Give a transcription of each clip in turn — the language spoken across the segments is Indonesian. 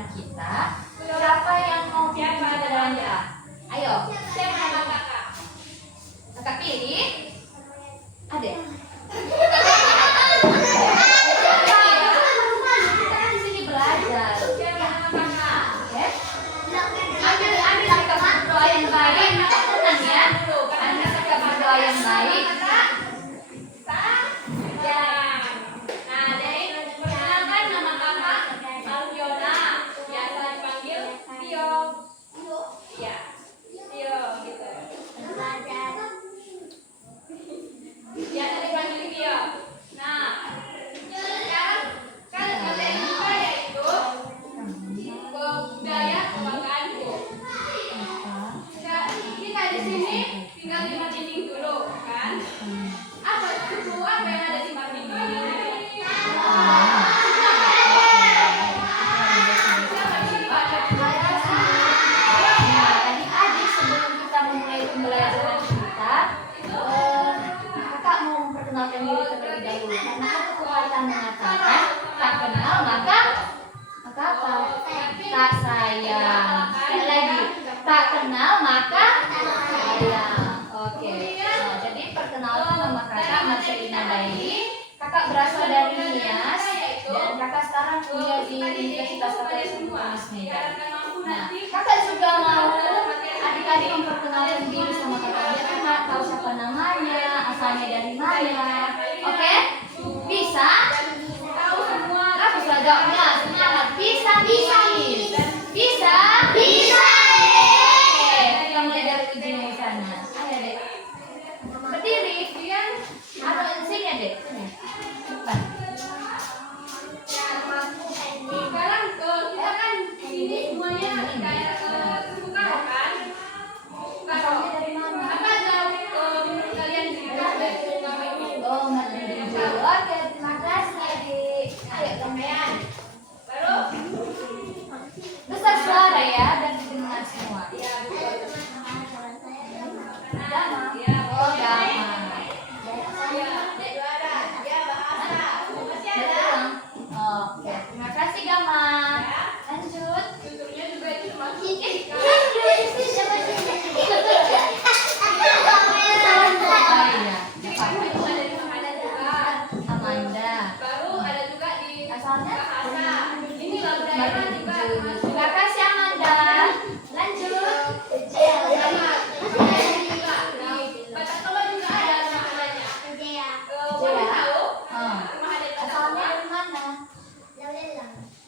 pembelajaran kita. Siapa yang mau pimpin kita dalam doa? Ayo. Siapa nama kakak? Kakak pilih. Adek. Kita kan di sini belajar. Siapa nama kakak? Oke. Ambil sikap doa yang baik. Tenang ya. Ambil sikap doa yang baik. Ya. Nah, jadi perkenalkan nama kakak Margiona. Biasa dipanggil Tio. Ya, Tio gitu. Biasa dipanggil Tio. Nah, sekarang kan materi kita yaitu budaya kebanggaanku. Kita di sini tinggal di Martinding dulu, kan? Apa yang ada di Martinding? Adik-adik, sebelum kita memulai pembelajaran kita, kakak mau memperkenalkan diri terlebih dahulu. Karena ada pepatah mengatakan, tak kenal maka apa? Tak sayang. Sekali lagi, tak kenal maka sayang. Oke. Nah, jadi perkenalkan nama kakak Marcelina Daily. Kakak berasal dari Nias dan kakak sekarang kuliah di Universitas Katolik Medan. Nah, kakak juga mau adik-adik memperkenalkan diri sama kakak biar kakak tahu siapa namanya, asalnya dari mana. Oke? Bisa? Tahu semua. Nah, bisa jawabnya. Semangat. Bisa. Bisa. Oke, kita mulai dari ujung sana. Ayo, Dek. Berdiri. Atau sini ya, Dek. Sini. Depan. Sekarang kita kan ini semuanya daerah terbuka kan? Asalnya dari mana? Apa jauh menurut kalian cerita dari kami ini? Oh, Martinding dulu. Oke, terima kasih, Adik. Ayo, sampean. Baru? Besar suara ya, dan didengar semua. Ya betul. Gama. Ya, Oh, Gama. ya. Juara. Ya bahasa. Masih ada. Betul. Oke, terima kasih, Gama. Ya. Lanjut. Tuturnya juga itu termasuk. Oh iya, Cerita itu ada di Amanda juga. Amanda. Baru ada juga di Asalnya? bahasa. Ini loh daerah juga. Terima kasih, Amanda. Lanjut. Sama. Juga. Di Batak Toba juga ada namanya. Boleh tahu? Rumah adat Batak Asalnya Toba? dari mana?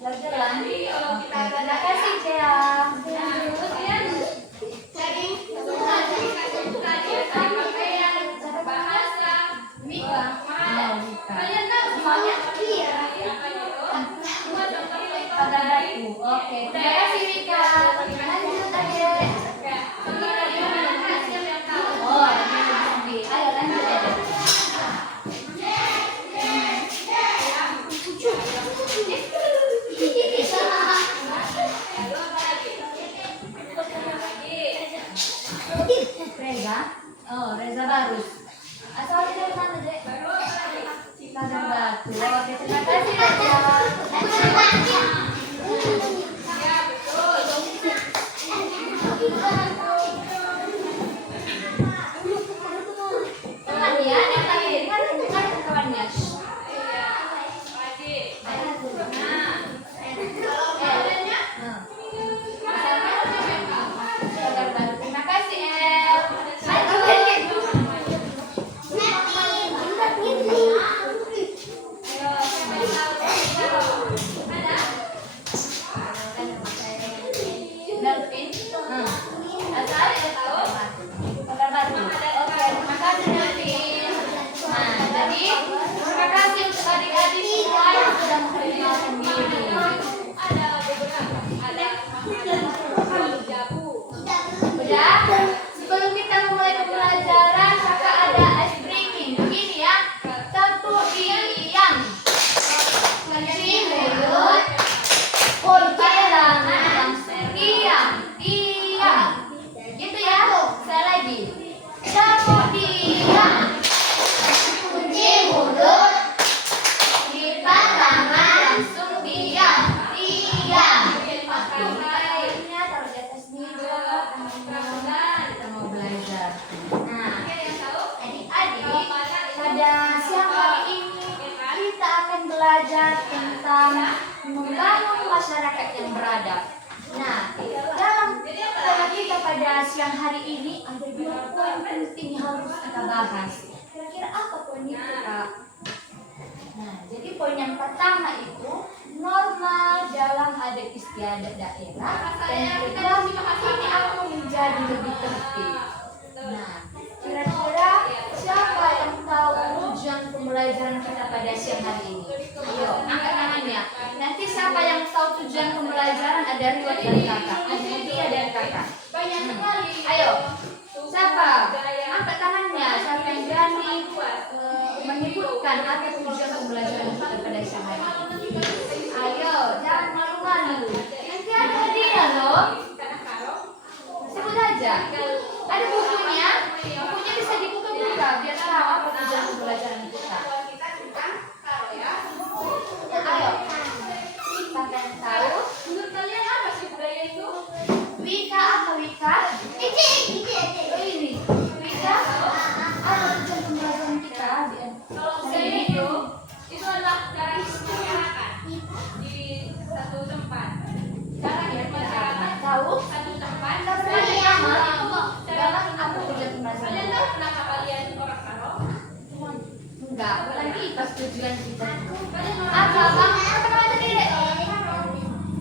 Lagelan. Jadi kalau kita Terima kasih, Cea. kemudian dari tadi pakaian, bahasa, Wika. Oh, Wika. kalian tahu semuanya? Apa itu? Semua contohnya Pagadaku. Oke, terima kasih, Wika. Lanjut, Adek. ya. Contoh dari mana? Siapa yang tahu? Oh, Jambi. Ayo lanjut, Adek. Lalu apa lagi? Lagi. Reza. Oh, Reza Barus. Asalnya dari mana, Dek? Baru apa lagi? Kader Batu. Oke, terima kasih, Reza. Ya betul. Teman ya, yang tadi kan kawannya. Iya. Lagi. Nah. Kalau kaliannya? Siapa yang tahu? Kader Batu. Terima kasih, El. Lanjut, Ayo, siapa yang tahu? tentang membangun masyarakat yang beradab. Nah, dalam tema kita pada siang hari ini ada 2 poin penting yang harus kita bahas. Kira-kira apa poin itu, Kak? Nah, jadi poin yang pertama itu norma dalam adat istiadat daerah, dan yang kedua ini akan menjadi lebih tertib. Nah, kira-kira siapa yang tahu tujuan pembelajaran kita pada siang hari ini? Ayo, angkat tangannya. Nanti siapa yang tahu tujuan pembelajaran? Ada Ridwan dan Kakak, ada dia dan Kakak. Banyak sekali. Ayo, siapa? Angkat tangannya. Siapa yang berani menyebutkan apa tujuan pembelajaran kita pada siang hari ini? Ayo, jangan malu-malu. Nanti ada hadiah loh. Sebut aja. Ada bukunya. Bukunya bisa dibuka-buka biar tahu apa tujuan pembelajaran kita. Ayo. Siapa yang tahu? Menurut kalian apa sih budaya itu? Wika apa Wika? Oh ini. Wika. Apa tujuan pembelajaran kita? Kalau budaya itu adalah cara hidup masyarakat di satu tempat. Cara hidup masyarakat Tahu? satu tempat. Seperti sama. Dalam apa tujuan pembelajaran? Kalian tahu kenapa kalian orang Karo? Enggak, bukan itu tujuan kita. Kalian orang Apa bang? Apa namanya tadi?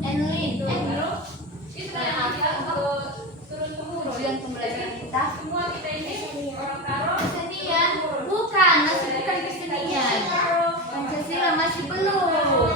Enlin. itu kan kita untuk turun temurun. Tujuan pembelajaran kita. Semua kita ini orang Karo. Kesenian. Bukan, masih bukan kesenian. Pancasila masih belum.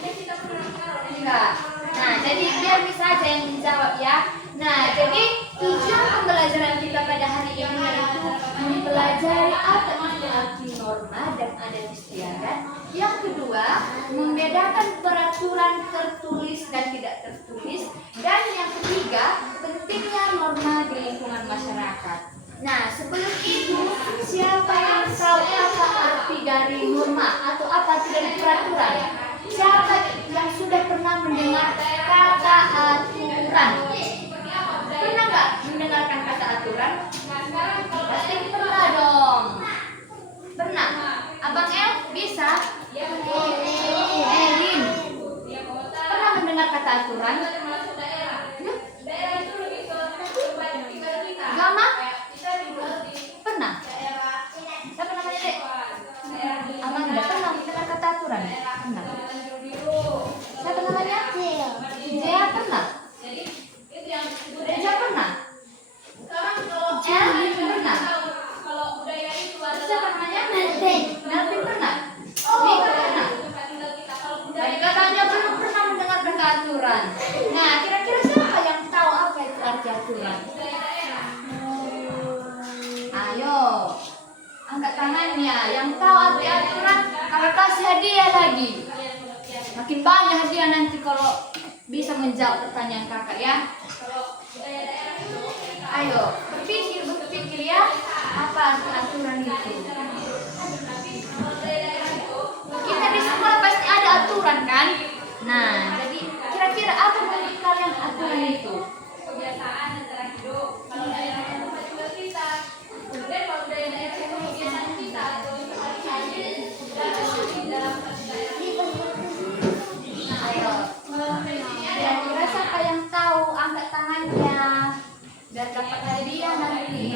Jadi kita orang Karo. Enggak. Nah, jadi biar bisa aja yang menjawab ya. Nah, jadi tujuan pembelajaran kita pada hari ini yaitu mempelajari apa itu arti norma dan adat istiadat. Yang kedua, membedakan peraturan tertulis dan tidak tertulis. Dan yang ketiga, pentingnya norma di lingkungan masyarakat. Nah, sebelum itu, siapa yang tahu apa arti dari norma atau apa arti dari peraturan? Siapa yang sudah pernah mendengar kata aturan? Pernah nggak mendengarkan kata aturan? Pasti pernah dong. Pernah? Abang El bisa? Elin pernah mendengar kata aturan? Gama? Pernah? Siapa namanya dek? Abang tidak pernah mendengar kata aturan? Pernah? Siapa namanya? Jaya pernah? Reja pernah? Elin pernah? Siapa namanya? Melvin pernah? Mika pernah? Tadi katanya belum pernah mendengar kata aturan. Nah, kira-kira siapa yang tahu apa itu arti aturan? Ayo, angkat tangannya. Yang tahu arti aturan, kakak kasih hadiah lagi. Makin banyak hadiah nanti kalau bisa menjawab pertanyaan kakak ya. Ayo, berpikir ya, apa arti aturan itu? Kita di sekolah pasti ada aturan kan? Nah, jadi kira-kira apa menurut kalian aturan itu? Kebiasaan antara hidup. Kalau daerahnya tempat tinggal kita, kemudian kalau daerah itu kebiasaan kita atau sehari-hari di dalam satu daerah. Ayo, kira-kira siapa yang tahu? Angkat tangannya biar dapat hadiah nanti.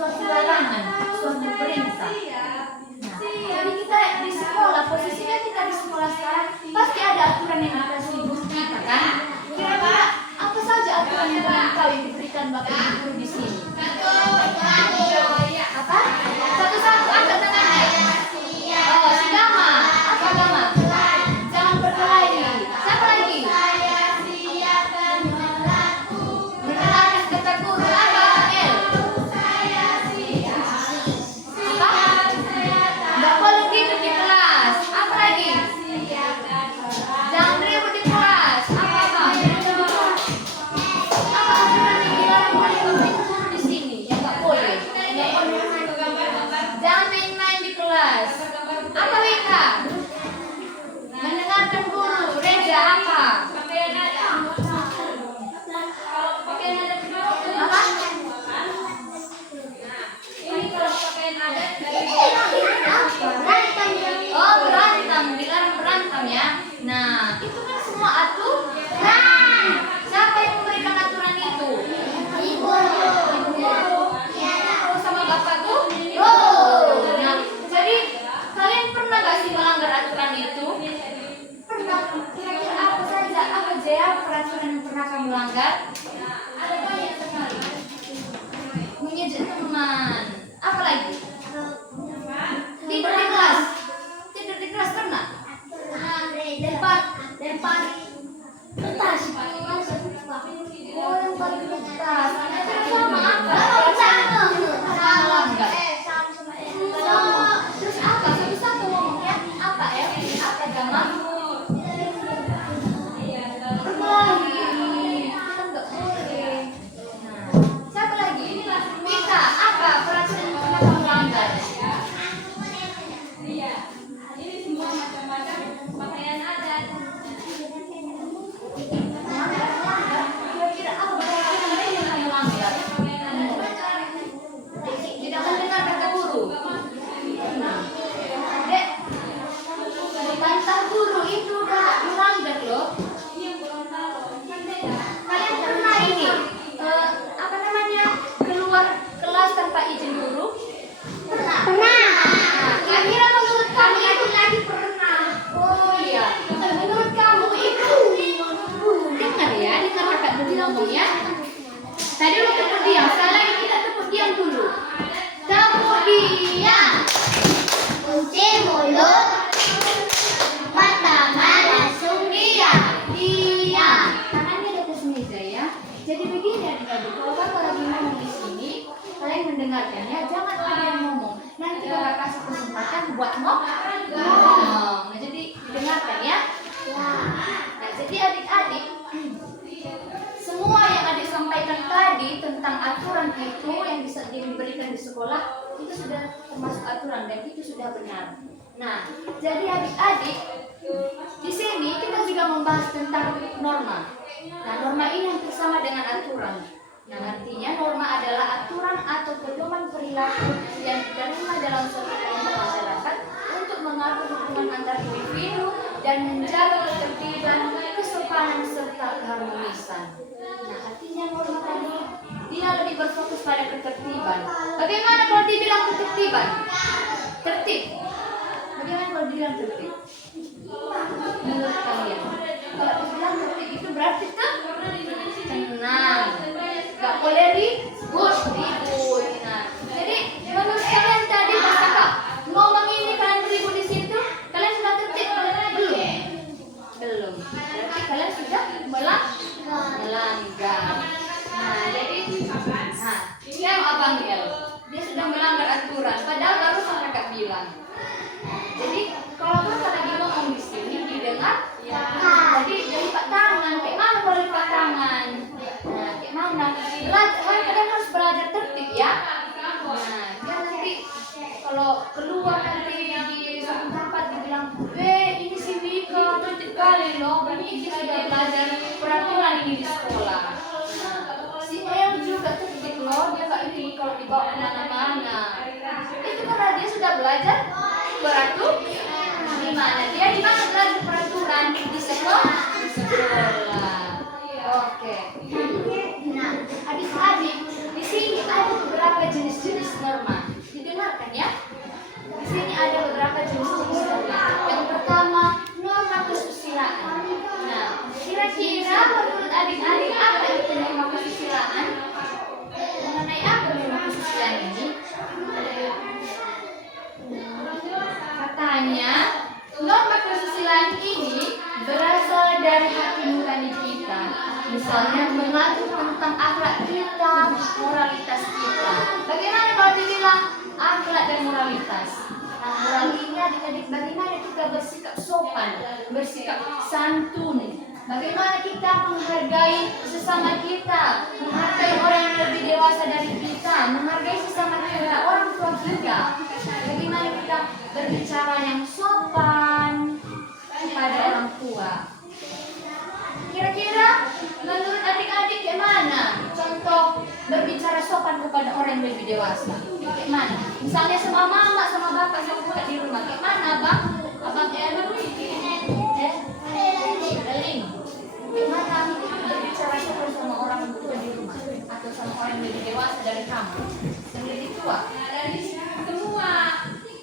Suatu larangan, suatu perintah semua aturan. Siapa yang memberikan aturan itu? Ibu. Sama bapak tuh? Nah, jadi kalian pernah gak sih melanggar aturan itu? Pernah. Kira-kira apa saja? Apa aja ya peraturan yang pernah kamu langgar? Ada banyak sekali. Menyejuk teman. Apa lagi? Tidur di kelas. Tidur di kelas pernah? Lempar kertas. Oh, lempar kertas. Terus sama apa? Salah enggak? Terus apa? Satu-satu ngomongnya apa ya? Apa Gama? Berbagi. Kan enggak boleh. Nah, siapa lagi? Mita, apa peraturan yang pernah kamu langgar? Iya, ini semua macam-macam pakaian adat. Kira-kira apa peraturan lain yang kamu langgar? Tidak mendengar kata guru. Dek, bantah guru itu udah melanggar loh. Kalian pernah ini apa namanya keluar kelas tanpa izin guru? Pernah. Nah, kira-kira menurut kamu itu lagi pernah? Oh iya. Menurut kamu itu dengar ya, dengar kakak dulu ngomongnya. Tadi lu tepuk diam, sekarang lagi kita tepuk diam dulu. Tepuk diam. Kunci mulut. Pertama langsung diam. Diam. Tangannya di atas meja ya. Jadi begini adik-adik, kalau kakak lagi ngomong di sini, kalian mendengarkan ya, jangan ada yang ngomong. Nanti kakak kasih kesempatan buat ngomong. Nah, jadi dengarkan ya. Nah, jadi adik-adik, semua yang adik sampaikan tadi tentang aturan itu yang bisa diberikan di sekolah itu sudah termasuk aturan dan itu sudah benar. Nah, jadi adik-adik di sini kita juga membahas tentang norma. Nah, norma ini hampir sama dengan aturan. Nah, artinya norma adalah aturan atau pedoman perilaku yang diterima dalam suatu kelompok masyarakat untuk mengatur hubungan antar individu dan menjaga ketertiban, kesopanan serta keharmonisan. Nah, artinya norma tadi dia lebih berfokus pada ketertiban. Bagaimana kalau dibilang ketertiban? Tertib. Bagaimana kalau dibilang tertib? Menurut kalian? Kalau dibilang tertib itu berarti tenang. Gak boleh ribut. Nah, jadi menurut kalian tadi pas kakak ngomong ini kalian ribut di situ, kalian sudah tertib belum? Berarti kalian sudah melanggar. Nah, jadi ini yang abang El, dia sudah melanggar aturan. Padahal baru kakak bilang. Jadi kalau kakak lagi ngomong di sini didengar, jadi lipat tangan. Kayak mana kalau lipat tangan? Nah, kayak mana? Kalian harus belajar tertib ya. Nah, dia nanti kalau keluar nanti di suatu tempat dibilang, ini si Mika tertib kali loh. Ini dia sudah belajar peraturan ini di sekolah. Si El juga tertib loh. Dia nggak ini kalau dibawa kemana-mana. Itu karena dia sudah belajar peraturan. Di mana dia belajar peraturan di sekolah? Di sekolah. Oke. Nah, adik-adik, di sini ada beberapa jenis-jenis norma. Didengarkan ya. Di sini ada beberapa jenis-jenis norma. Yang pertama, norma kesusilaan. Nah, kira-kira menurut adik-adik apa itu norma kesusilaan? Mengenai apa norma kesusilaan ini? Katanya, norma kesusilaan ini berasal dari hati nurani kita. Misalnya mengatur tentang akhlak kita, moralitas kita. Bagaimana kalau dibilang akhlak dan moralitas? Nah, moral ini adik-adik bagaimana kita bersikap sopan, bersikap santun. Bagaimana kita menghargai sesama kita, menghargai orang yang lebih dewasa dari kita, menghargai sesama kita, orang tua kita. Bagaimana kita berbicara yang sopan kepada orang tua. Kira-kira menurut adik-adik gimana contoh berbicara sopan kepada orang yang lebih dewasa? Gimana? Misalnya sama mama, sama bapak, sama kakak di rumah. Gimana bang? Abang Eling? dari kamu? Yang lebih tua? Nah, dari semua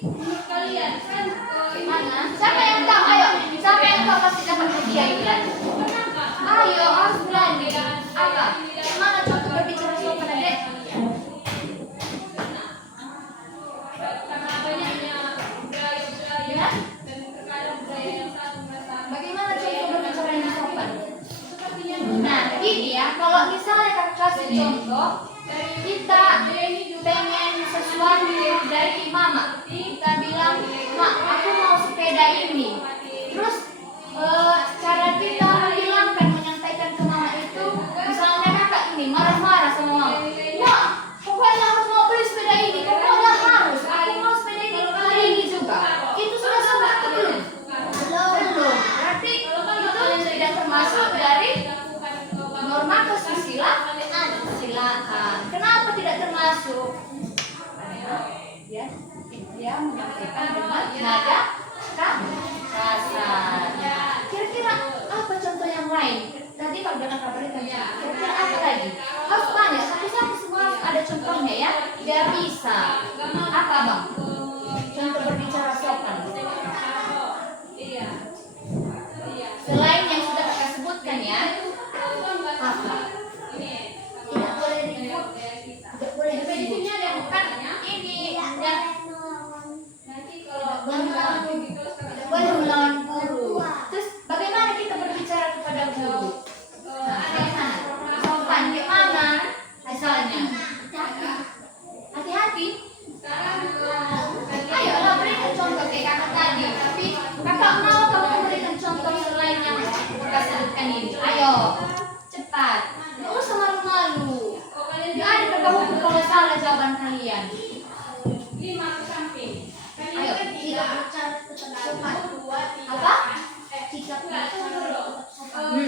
menurut kalian kan Mana? Siapa yang tahu? Ayo, siapa yang tahu pasti dapat hadiah itu lagi. Ayo, harus berani. Apa? Mana contoh berbicara sopan adek? karena banyaknya budaya-budaya Ya? dan terkadang budaya yang satu merasa Bagaimana contoh berbicara yang sopan? sepertinya Nah, ini ya, kalau misalnya kakak kasih contoh, kita pengen sesuatu dari mama, kita bilang, mak, aku mau sepeda ini. Terus cara kita menghilangkan, menyampaikan ke mama itu, misalnya kakak ini marah-marah sama mama, mak, pokoknya aku mau beli sepeda ini, pokoknya harus, aku mau sepeda ini hari ini juga. Itu sudah sopan atau belum? Belum. Berarti itu tidak termasuk dari norma kesusilaan. Kenapa tidak termasuk? Karena dia menyampaikan dengan nada kasar. Kira-kira apa contoh yang lain? Tadi kalau dengan kabar itu, kira-kira apa lagi? Harus banyak, satu-satu semua harus ada contohnya ya, biar bisa. Apa bang? Contoh berbicara sopan. Selain yang sudah kakak sebutkan ya, apa? Tidak boleh ribut, tidak boleh ribut. Kan ini yang boleh melawan guru. Terus bagaimana kita berbicara kepada guru? Nah, bagaimana? Sopan gimana? Misalnya, hati-hati. Ayo lah berikan contoh kayak kakak tadi. Tapi kakak mau kamu memberikan contoh selain yang kakak sebutkan ini. Ayo, cepat. Nggak usah malu-malu. Nggak ada kakak hukum kalau salah jawaban kalian. 5 ke samping. Ayo, Tidak berbicara tetap sopan. apa? Sikap berbicara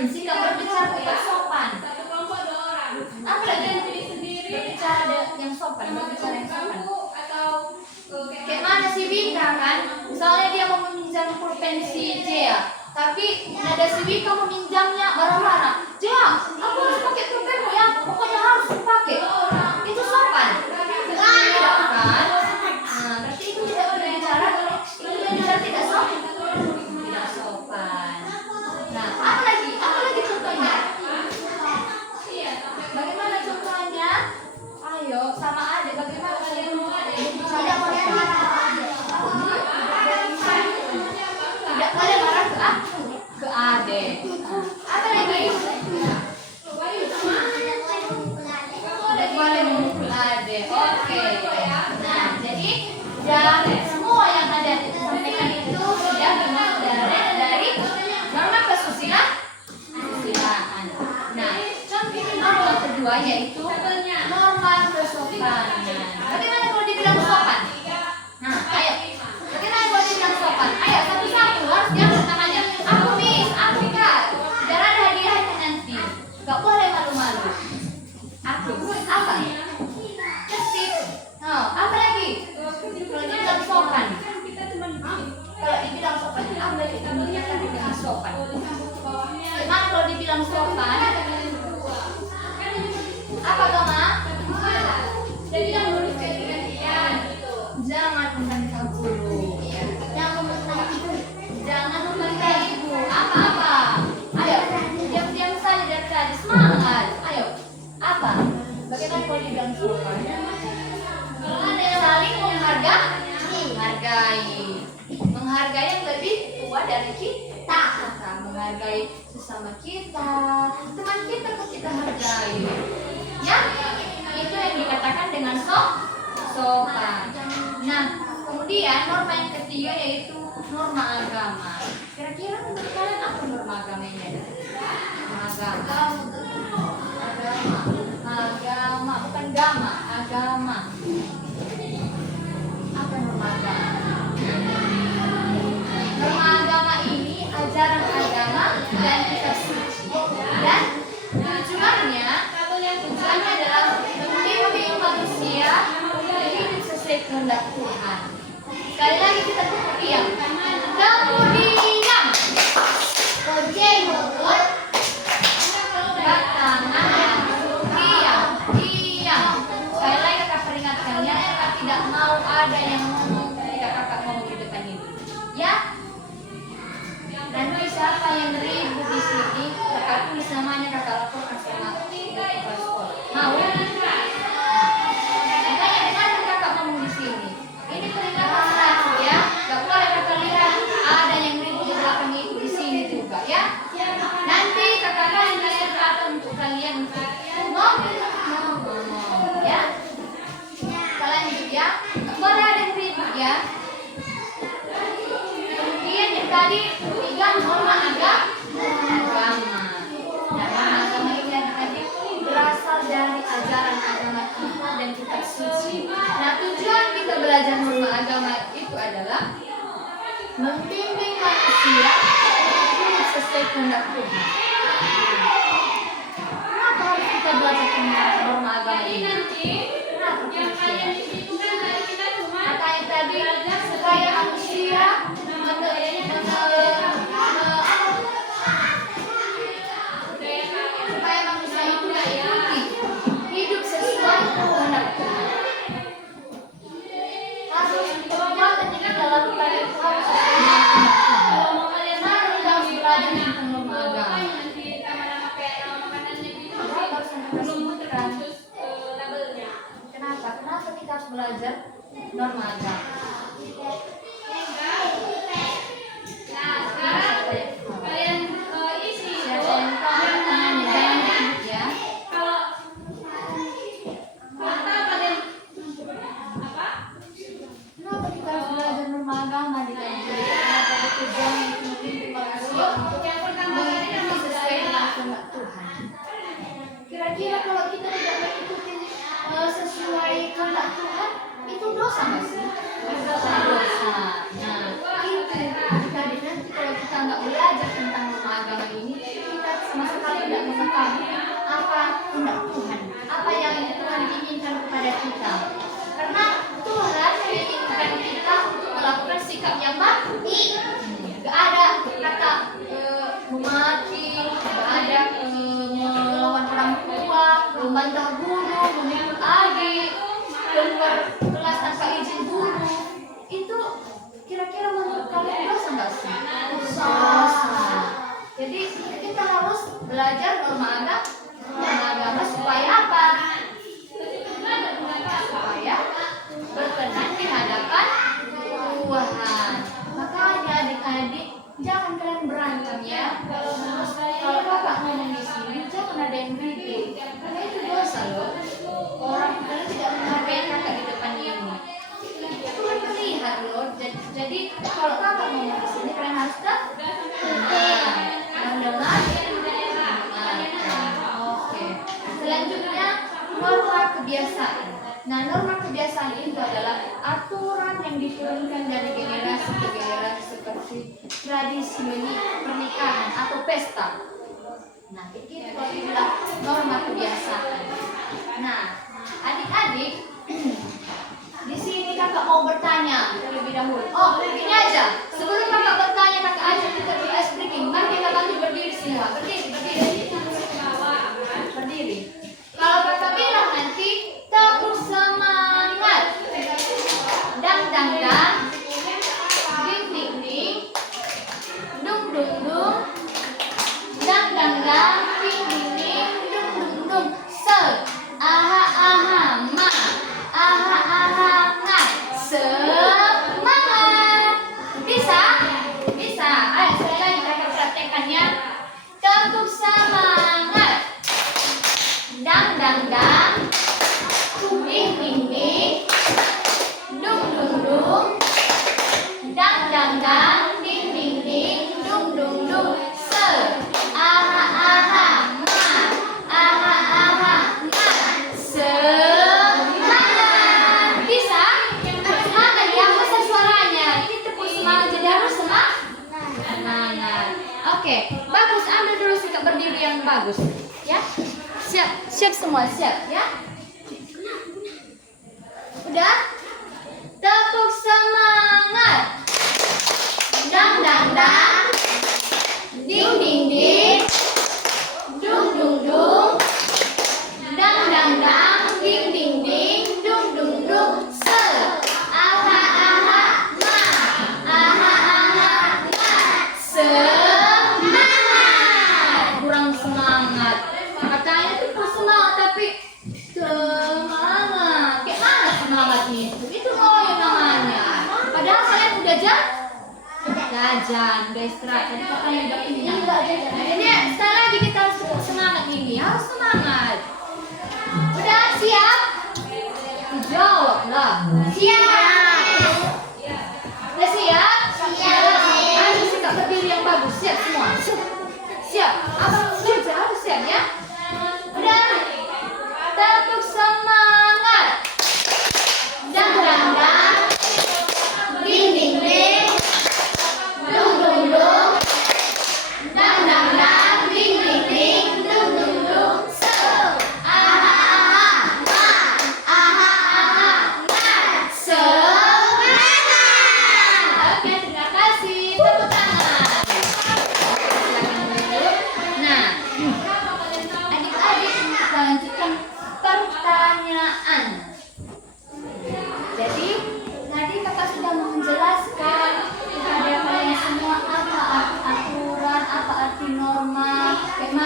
Sikap berbicara tetap sopan. Satu kelompok 2 orang. Apa lagi yang Pilih sendiri. berbicara yang sopan? Berbicara yang sopan. Kamu atau Kayak mana si Wika kan? Misalnya dia mau meminjam pulpen si Jea, tapi nada si Wika meminjamnya marah-marah. Jea, aku harus pakai pulpenmu ya, pokoknya harus dipakai. Itu sopan. Tidak kan? Nah, berarti itu tidak berbicara. Itu berbicara tidak sopan. Tidak sopan. Nah, apa lagi? Apa lagi contohnya? Bagaimana contohnya? Ayo, sama adik. Bagaimana kalian berbicara tidak boleh sopan? Tidak boleh marah ke adik. Apa lagi? Tidak boleh memukul adik. Oke. Nah, jadi dari semua yang ada disampaikan itu sudah termasuk dari norma kesusilaan. Nah, contoh norma kedua yaitu norma kesopanan. Bagaimana kalau dibilang sopan? Nah, ayo. Bagaimana kalau dibilang sopan? Ayo, satu-satu harus diangkat namanya. Aku Miss, aku Kak. Biar ada hadiahnya nanti. Gak boleh malu-malu. Aku, apa? Kesip. Oh, apa lagi? Kalau dibilang sopan. Kalau dibilang sopan, apa lagi? Kita melihat dengan sopan. Gimana kalau dibilang sopan? Apa Gama? jadi yang nulis ganti-gantian gitu. Jangan membantah guru. Ya. Jangan membantah ibu. Jangan membantah ibu. Apa-apa? Ayo, diam-diam saja dari tadi. Semangat. Ayo. Apa? Bagaimana kalau dibilang sopan? Kalau ada yang saling menghargai. Menghargai yang lebih tua dari kita. Menghargai sesama kita. Teman kita kok kita hargai. Ya, itu yang dikatakan dengan sopan. Nah, kemudian norma yang ketiga yaitu norma agama. Kira-kira menurut kalian apa norma agama ini ada? Agama, bukan gama, agama. Apa norma agama? Norma agama ini ajaran agama dan kitab suci. Dan tujuannya adalah membimbing manusia hidup sesuai kehendak Tuhan. Sekali lagi kita diam. Kemudian Ojek bobot. tangan diam. Sekali belajar norma agama itu adalah membimbing manusia hidup sesuai kehendak Tuhan. Kenapa harus kita belajar tentang norma agama ini? Kenapa kira-kira? Kata yang tadi, supaya manusia itu mengikuti hidup sesuai kehendak Tuhan. Harus perbuatan yang kita lakukan itu harus sesuai dengan kehendak Tuhan. Mari kita harus belajar tentang norma agama. Kenapa kita harus belajar norma agama? Nah, sekarang kalian isi Siapa yang tahu tangannya jangan disebut ya. kalau kalian apa? Kenapa kita harus belajar norma agama di dalam hidup? Kenapa tujuan itu membimbing manusia untuk Yang pertama kali mengikuti sesuai dengan kehendak Tuhan? Kira-kira kalau kita tidak mengikuti sesuai kehendak Tuhan, itu dosa nggak sih? Dosa. Nah, itu adik-adik nanti kalau kita nggak belajar tentang norma agama ini, kita sama sekali tidak mengetahui apa kehendak Tuhan, apa yang Tuhan inginkan kepada kita. Karena Tuhan menginginkan kita untuk melakukan sikap yang baik. Gak ada kata memaki, gak ada melawan orang tua, membantah guru, memikul adik, keluar kelas tanpa izin guru. Itu kira-kira menurut kalian dosa nggak sih? Dosa. Jadi kita harus belajar norma agama supaya apa? Supaya berkenan di hadapan Tuhan. Makanya adik-adik jangan kalian berantem ya. Kalau kakak ngomong di sini jangan ada yang kritik. Karena itu dosa loh. Orang kalian tidak menghargai kakak di depan ini. Tuhan melihat loh. Jadi kalau kakak ngomong di sini kalian harus mendengar. Oke. Selanjutnya norma kebiasaan. Nah, norma kebiasaan itu adalah aturan yang diturunkan dari generasi ke generasi seperti tradisi pernikahan atau pesta. Nah, itu kalau dibilang norma kebiasaan. Nah, adik-adik, di sini kakak mau bertanya terlebih dahulu. Oh, ini aja. Sebelum kakak bertanya, kakak ajak kita di ice breaking. Mari kita bantu berdiri semua. Berdiri. Kalau kakak bilang nanti tepuk semangat. Dang dang dang. Ding ding ding. Dung dung dung. Dang dang dang. Ding ding ding. Dung dung dung. Se. Aha aha ma. Aha aha nga. Semangat. Bisa? Bisa. Ayo sekali lagi kakak praktekannya. Tepuk semangat. Dang dang dang. Ding ding ding. Dung dung dung. Dang dang dang. Ding ding ding. Dung dung dung. Se. Aha aha ma. Aha aha ma. Semangat. Bisa? Semangat ya, besar suaranya. Ini tepuk semangat jadi harus semangat. Oke, bagus. Ambil dulu sikap berdiri yang bagus. Ya. Siap semua, siap ya. Udah? Tepuk semangat. Dang dang dang. Ding ding ding. Dung dung dung. Dang dang dang. Ding ding ding. Dung dung dung. Se. Aha aha ma. Aha aha ma. Semangat. Kurang semangat. Katanya tuh semangat tapi semangat. Kayak mana semangatnya itu? Itu loyo namanya. Padahal kalian udah jajan, udah istirahat. Tadi katanya udah kenyang. Ini sekali lagi kita harus semangat ini. Harus semangat. Udah siap? Jawab lah. Siap. Udah siap? Siap. Ayo sikap berdiri yang bagus. Siap semua. Siap. Abang kerja harus siap ya. Udah. Tepuk semangat. Dang dang dang.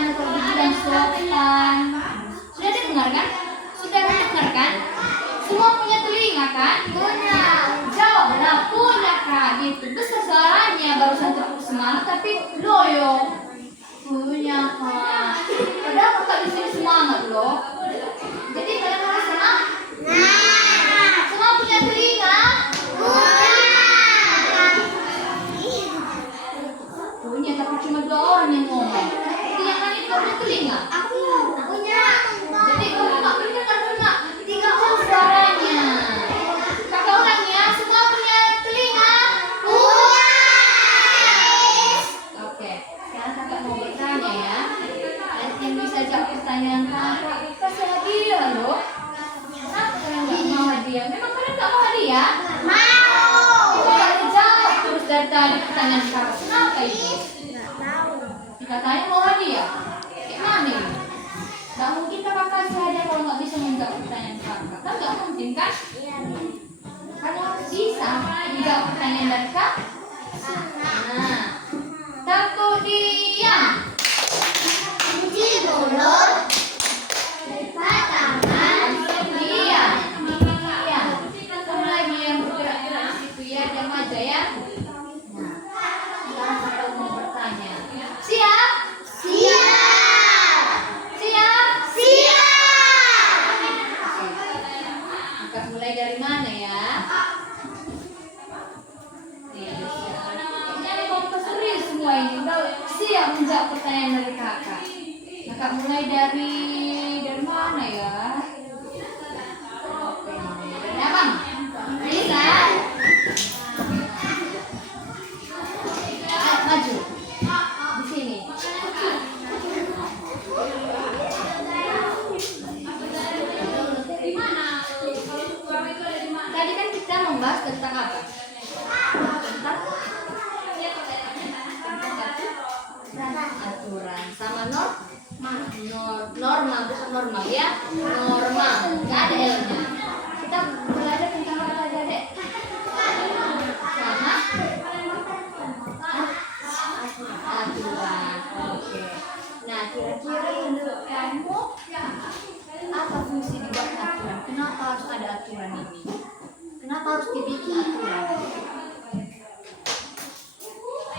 bagaimana kalau dibilang sopan? Sudah dengar kan? Sudah dengar kan? Semua punya telinga kan? Punya. Jawablah punya kak gitu. Besar suaranya barusan tepuk semangat tapi loyo. Punya kak. Padahal kakak di sini semangat loh. Jadi kalian harus senang. Semua punya telinga. Punya tapi cuma 2 orang yang ngomong. Jadi yang lain itu punya telinga. Aku punya. Jadi kamu nggak mendengar nggak? Jauh suaranya. Kakak ulangnya semua punya telinga. Oke, sekarang kakak mau bertanya ya. Dan yang bisa jawab pertanyaan kakak kasih hadiah loh. Kenapa kalian nggak mau hadiah? Memang kalian nggak mau hadiah? Kakak dijawab terus dari tadi pertanyaan kakak. Kenapa itu? Dikatanya mau hadiah. Kayak mana ini? Gak mungkin kakak kasih hadiah kalau nggak bisa menjawab pertanyaan kakak. Kan nggak mungkin kan? Kan harus bisa menjawab pertanyaan dari kakak. Nah, tepuk diam. Cuci mulut. Lipat tangan. Diam. Diam. Kamu lagi yang bergerak-gerak di situ ya, diam aja ya. Nah, sekarang kakak mau bertanya. Siap? Siap. Siap? Siap. Kakak mulai dari mana ya? Ini ada kelompok serius semua ini. Udah siap menjawab pertanyaan dari kakak. Kakak mulai dari mana ya? Dari abang. Bisa? Maju. Di sini. Di mana? Kalau suara itu ada di mana? Tadi kan kita membahas tentang apa? Tentang aturan sama normal bukan normal ya, normal nggak ada L-nya. Kita belajar tentang apa aja dek? Sama aturan. Oke. Nah kira-kira menurut kamu apa fungsi dibuat aturan? Kenapa harus ada aturan ini? Kenapa harus dibikin aturan?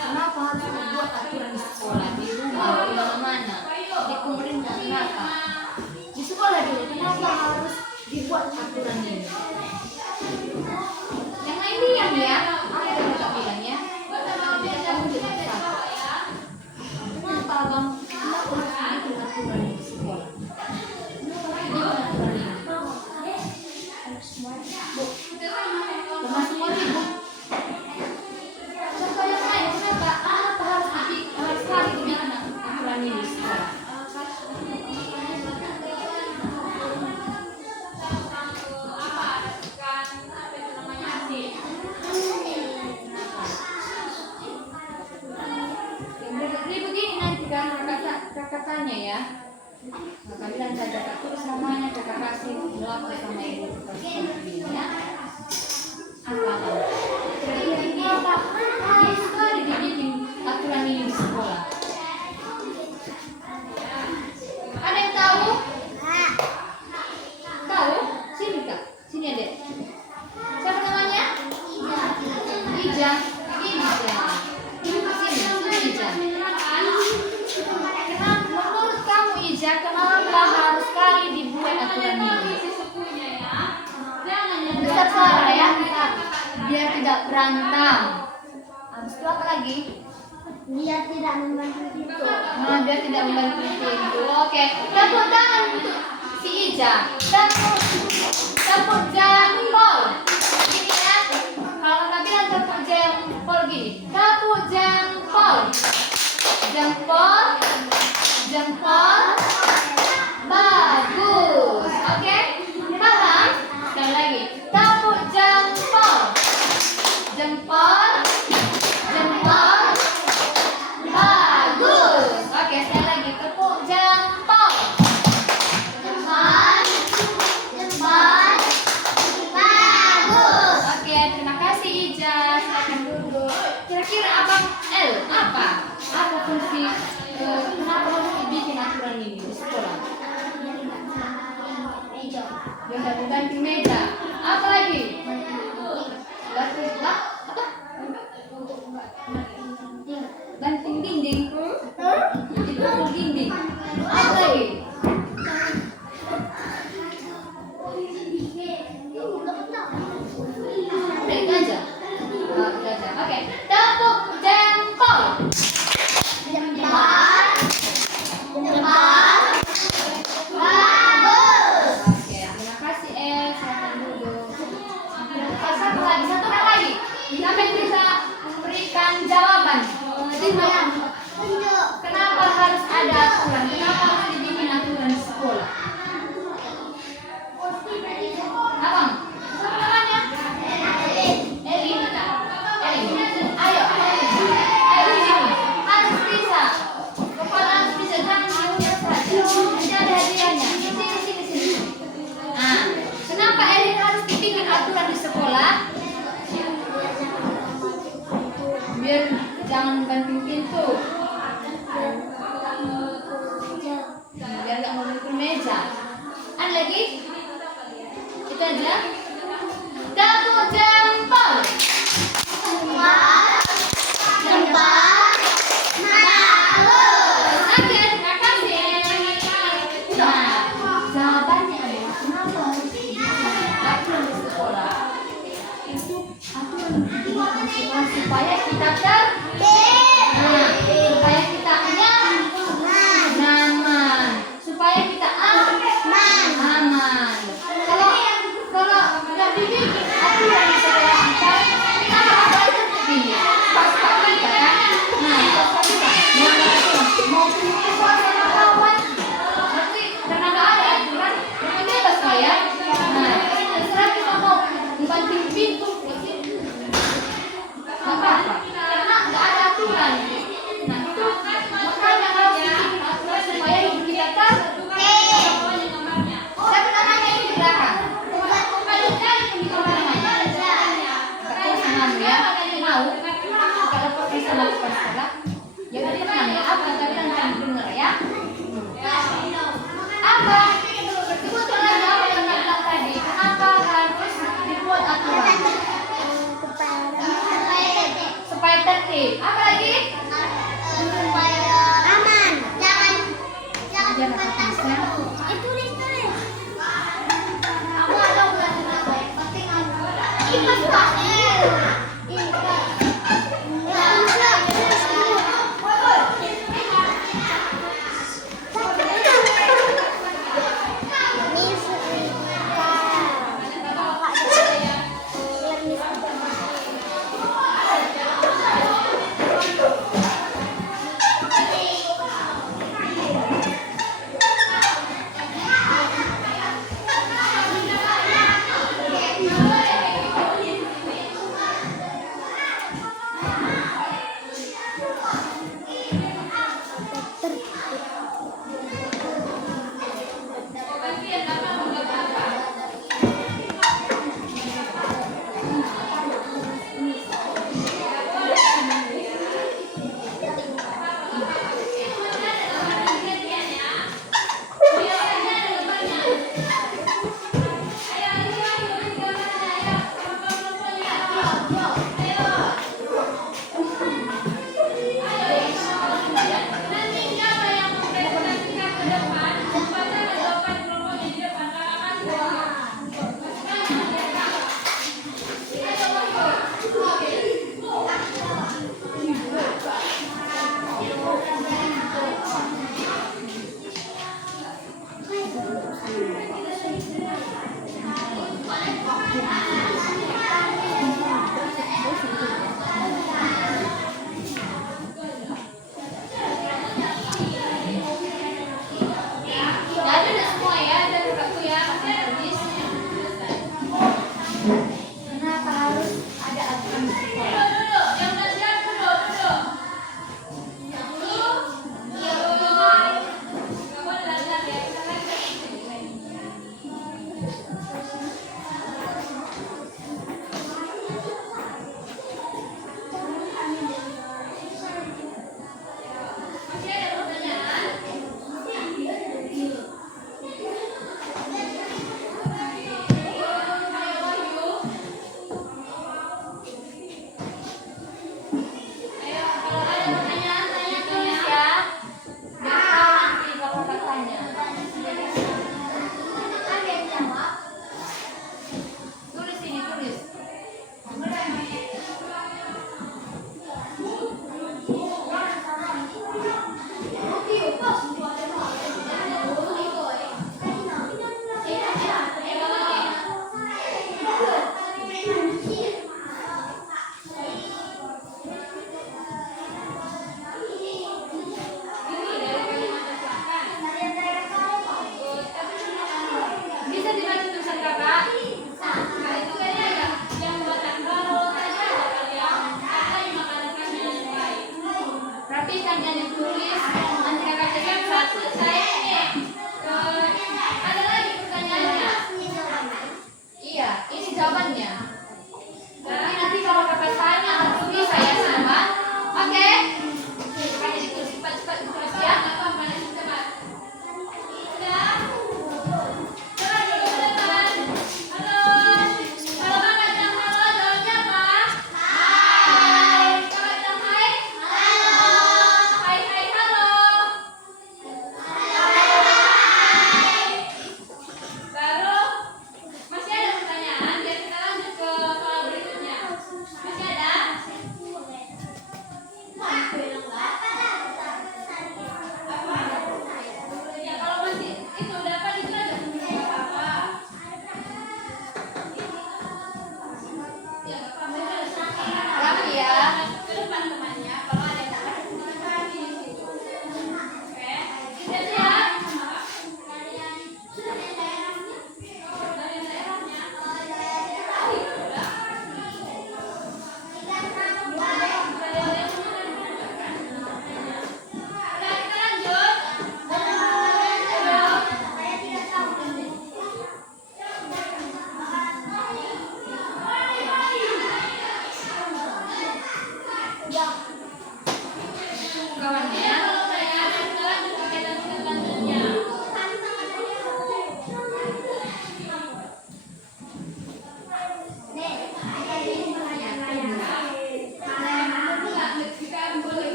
Kenapa harus dibuat aturan di sekolah, di rumah, di mana-mana, di pemerintah? Kenapa? Di sekolah dulu, kenapa harus dibuat aturan ini? Yang lain diam ya. Apa yang kakak bilang ya? Kamu dengar apa? Kenapa bang? Kenapa harus dibikin aturan di sekolah? Kenapa harus dibikin aturan ini? Bu, teman semua nih bu. Contoh yang lain, kenapa harus sekali dibikin aturan ini di sekolah? Jadi begini nanti kan kakak tanya ya. Kakak bilang saja kakak tulis namanya, kakak kasih lapor sama ibu seperti ini ya. Apa? Kenapa harus sekali dibikin aturan ini di sekolah? Ada yang tahu? Tahu? Sini kak, sini adek. Siapa namanya? Ija. Ija. Sini Ija. Kenapa menurut kamu Ija, kenapa harus sekali dibuat aturan ini? Besar suara ya, biar tidak berantem. Habis itu apa lagi? Biar tidak membantu itu. Nah, biar tidak membantu itu. Oke, tepuk tangan untuk si Ija. Tepuk jempol. Gini ya. Kalau nggak bilang tepuk jempol gini. Tepuk jempol. Jempol. Jempol. Bagus. Oke? Paham? Sekali lagi. Tepuk jempol. Jempol. Jempol. Bagus. Oke, sekali lagi. Tepuk jempol. Jempol. Jempol. Bagus. Oke, terima kasih Ija. Silakan duduk. Kira-kira abang L apa? Apa fungsi Apa lagi? Udah itu aja. Oh, itu aja. Oke, tepuk jempol. Jempol. Jempol. Bagus. Oke, terima kasih silakan duduk. Satu lagi, satu hal lagi. Siapa yang bisa memberikan jawaban? Tunjuk. Kenapa harus ada aturan? Kenapa harus dibikin aturan di sekolah? Abang, siapa namanya? Eli. Ayo, ayo sini. Harus bisa. Kepala harus bisa, jangan diam saja. Nanti ada hadiahnya. Sini. Nah, kenapa Eli harus dibikin aturan di sekolah? Biar jangan banting pintu. Biar nggak mau memikul meja. Ada lagi? Itu aja. Tepuk jempol. Jempol. Bagus. Oke, terima kasih. Nah, jawabannya adalah kenapa harus dibikin aturan di sekolah? Itu aturan dibuat supaya kita supaya kita nyaman, supaya kita aman. Kalau nggak dibikin aturan di sekolah kita, apa itu begini? Pas-pas kita kan? Nah, pas-pas kita mau kumpul sama kawan, tapi karena nggak ada aturan, mereka bebas saya. Nah, terserah kita mau banting pintu, nggak apa-apa, karena nggak ada aturan. Nah, itu makanya harus dibikin aturan supaya hidup kita Siapa namanya ini di belakang? Senang ya, mau kalau bisa melakukan sekolah, ya udah tenang ya. Apa tadi nanti dengar ya? Apa? Sebutkan lagi apa yang bilang tadi. Kenapa harus dibuat aturan? Supaya tertib. Apa lagi? Aman. Jangan Jangan patah. patah. Tulis. Aku ada bulan berapa ya? Penting aku. Ipas pakai.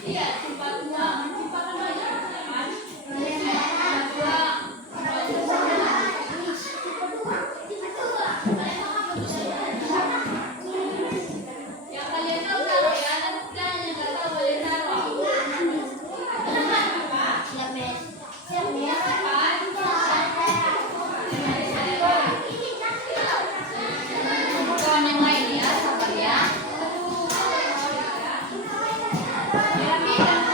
Iya, simpan uang, simpan aja, kan? Yang kalian tahu taruh ya, nanti yang nggak tahu boleh taruh. Siap, Mes. Kawan yang lain ya, sabar ya. Ya,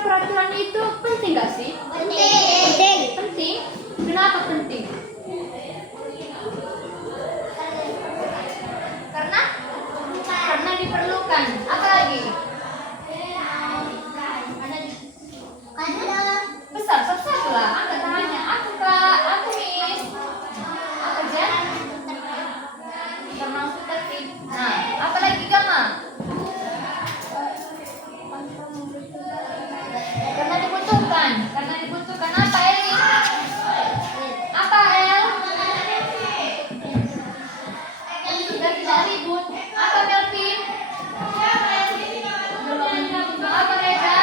peraturan itu penting gak sih? Penting. Penting. Kenapa penting? Karena diperlukan. Apa lagi? Karena Besar, satu lah. Angkat tangannya. Aku kak, aku miss. Apa Jan? Karena aku tertib. Nah, apa lagi Gama? Karena dibutuhkan. Karena dibutuhkan. Apa Eli? Apa El? Sudah tidak ribut. Apa Melvin? Apa Reza?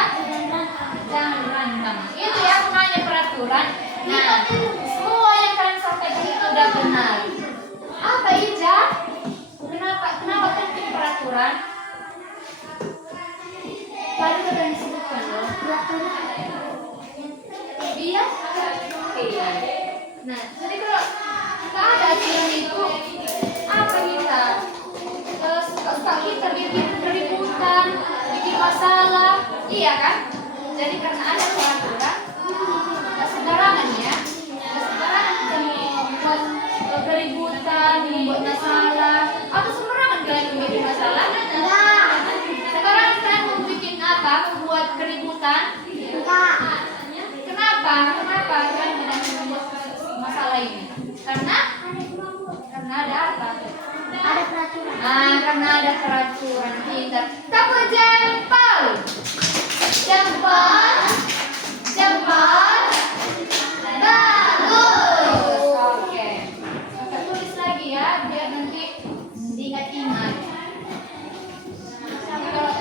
Jangan berantem. Itu ya gunanya peraturan. Nah, semua yang kalian sampaikan itu udah benar. Apa Ija? Kenapa penting peraturan? Tadi sudah disebutkan loh. Iya. Oke. Nah, jadi kalau nggak ada aturan itu, apa kita? Suka kita bikin keributan, bikin masalah, iya kan? Jadi karena ada peraturan, nggak sembarangan ya, nggak sembarangan kita membuat keributan, membuat masalah. Apa sembarangan kalian membuat masalah? enggak. Sekarang kalian mau bikin apa? Membuat keributan? Enggak. Kenapa? Kenapa kalian tidak membuat masalah ini? Karena ada apa? Ada peraturan. Karena ada peraturan. Pintar. Kamu jempol. Jempol. Jempol. Bagus. Oke. Kita tulis lagi ya, biar nanti diingat-ingat. Kalau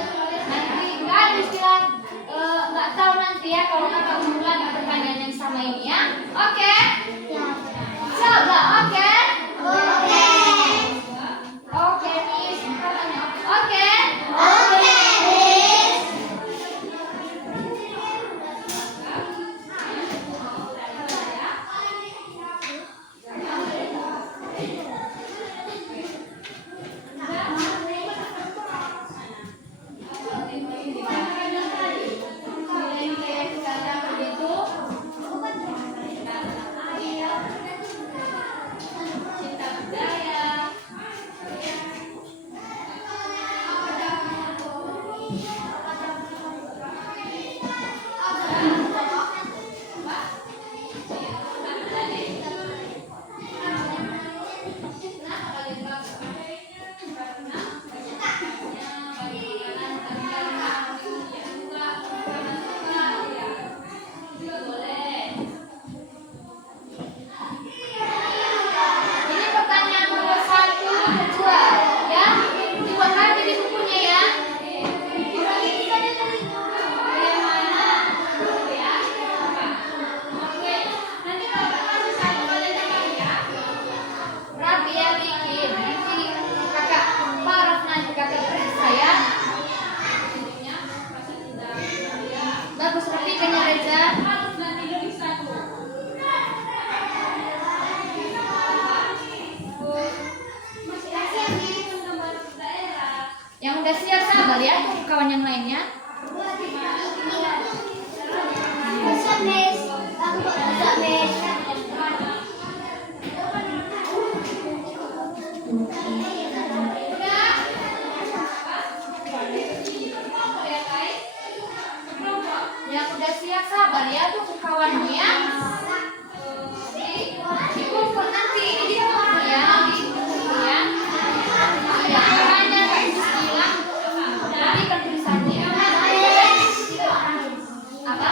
nanti nggak ada istilah nggak tahu nanti ya kalau kakak ulang pertanyaan yang sama ini ya. Oke. Coba oke. Oke. Oke, Miss. Oke. Oke, Miss. Ini pertanyaan nomor 1, 2 ya. Dibuat lagi di bukunya ya. Rapi ya bikin. Nanti kakak paraf nanti kakak periksa ya. Bagus rapikan ya Reza. Yang udah siap sabar ya, tunggu kawan yang lainnya. Bisa, Miss. Aku kok bisa, Miss. Yang udah siap sabar ya, tunggu kawannya ya. Dikumpul nanti ini dikumpul ya, dikumpul ya. Ya, makanya Kak Isis bilang nanti kan tulisannya. Apa?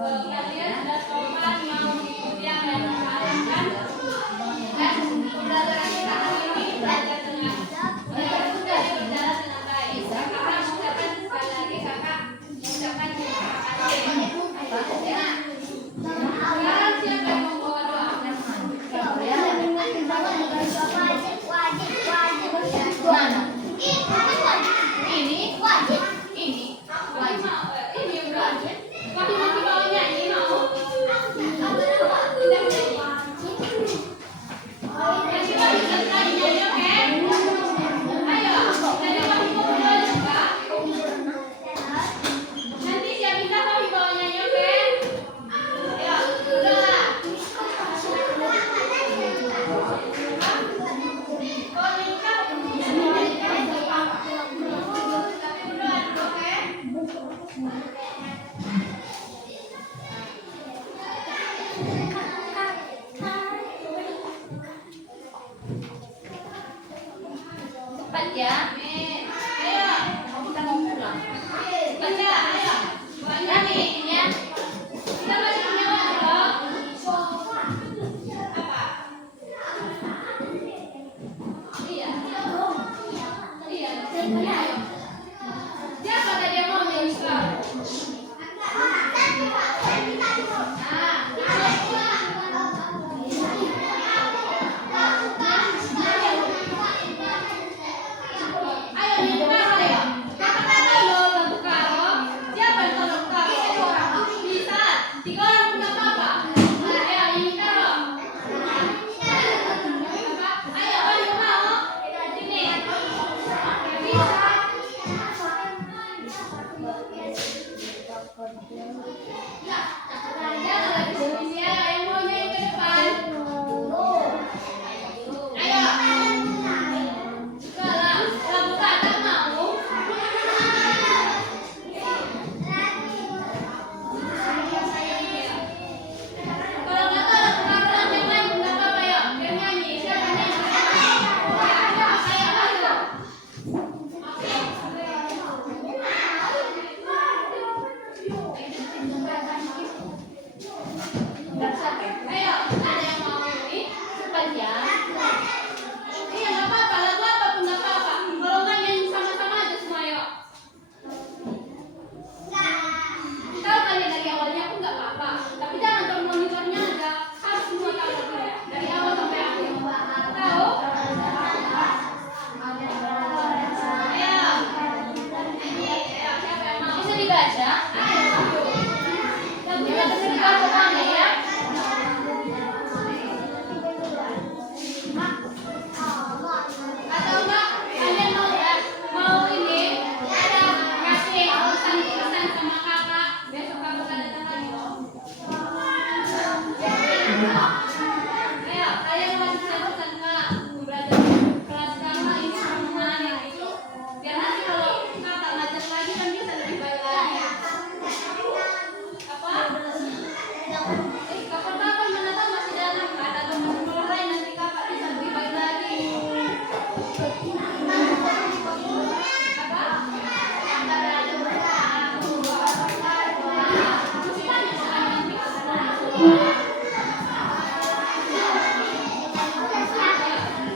kalian sudah sopan mau mengikuti yang kalian sarankan. Dan pembelajaran kita hari ini belajar dengan sudah berjalan dengan baik. Kakak mengucapkan sekali lagi kakak mengucapkan terima kasih. Ya. Sekarang siapa yang membawa doa? Mana? Ini wajib. Ini wajib. Ini wajib. Tapi masih mau nyanyi mau? Tidak nyanyi. Masih mau nyanyi, oke? Ayo, dari Wahyu mau berdua juga. Nanti siap kita Wahyu bawa nyanyi, oke? Ayo, berdua. Kalau nikah, tapi berdua dulu, oke? Cepat ya. Ayo, Kita mau pulang. cepat ya, ayo. Nanti ya. Kita masih punya waktu loh. Apa? Iya. Iya. Ayo. Siapa tadi yang mau nyanyi sekarang? Ayo nyanyi karo ya. Kata-kata lo lagu karo. Siapa yang tahu lagu karo? Bisa. 3 orang punya papa. Ayo nyanyi karo. Ayo Wahyu mau? Sini. Bisa. Jangan lagi sini ya. Yang mau nyanyi ke depan. Ayo. Kalau lagu kata mau. Kalau nggak tahu lagu kata yang lain nggak apa-apa ya. Yang nyanyi siapa yang nyanyi? Ayo Wahyu. Ayo, ada yang mau ini? Cepat ya. Iya nggak apa-apa, lagu apapun nggak apa-apa. Kalau nggak nyanyi sama-sama aja semua yuk. Tahu kan ya dari awalnya aku nggak apa-apa. Tapi jangan kalau monitornya aja. Harus semua tahu lagunya. Dari awal sampai akhir. Tahu? Ayo. Nyanyi. Ayo, siapa yang mau? Bisa dibaca. Ayo. Lagunya bisa dibaca mana ya? Atau enggak kalian mau ini ada kasih pesan-pesan sama kakak besok kakak datang lagi loh. Ayo kalian mau pesan-pesan kak belajar kelas sama ini semua yang itu biar nanti kalau kakak ngajar lagi kan bisa lebih baik lagi. Apa? Kapan-kapan mana tahu masih dalam ada teman-teman lain nanti kakak bisa lebih baik lagi.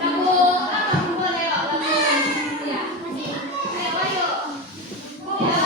Lagu apa pun boleh, lagu ya. Ayo, ayo. Ya.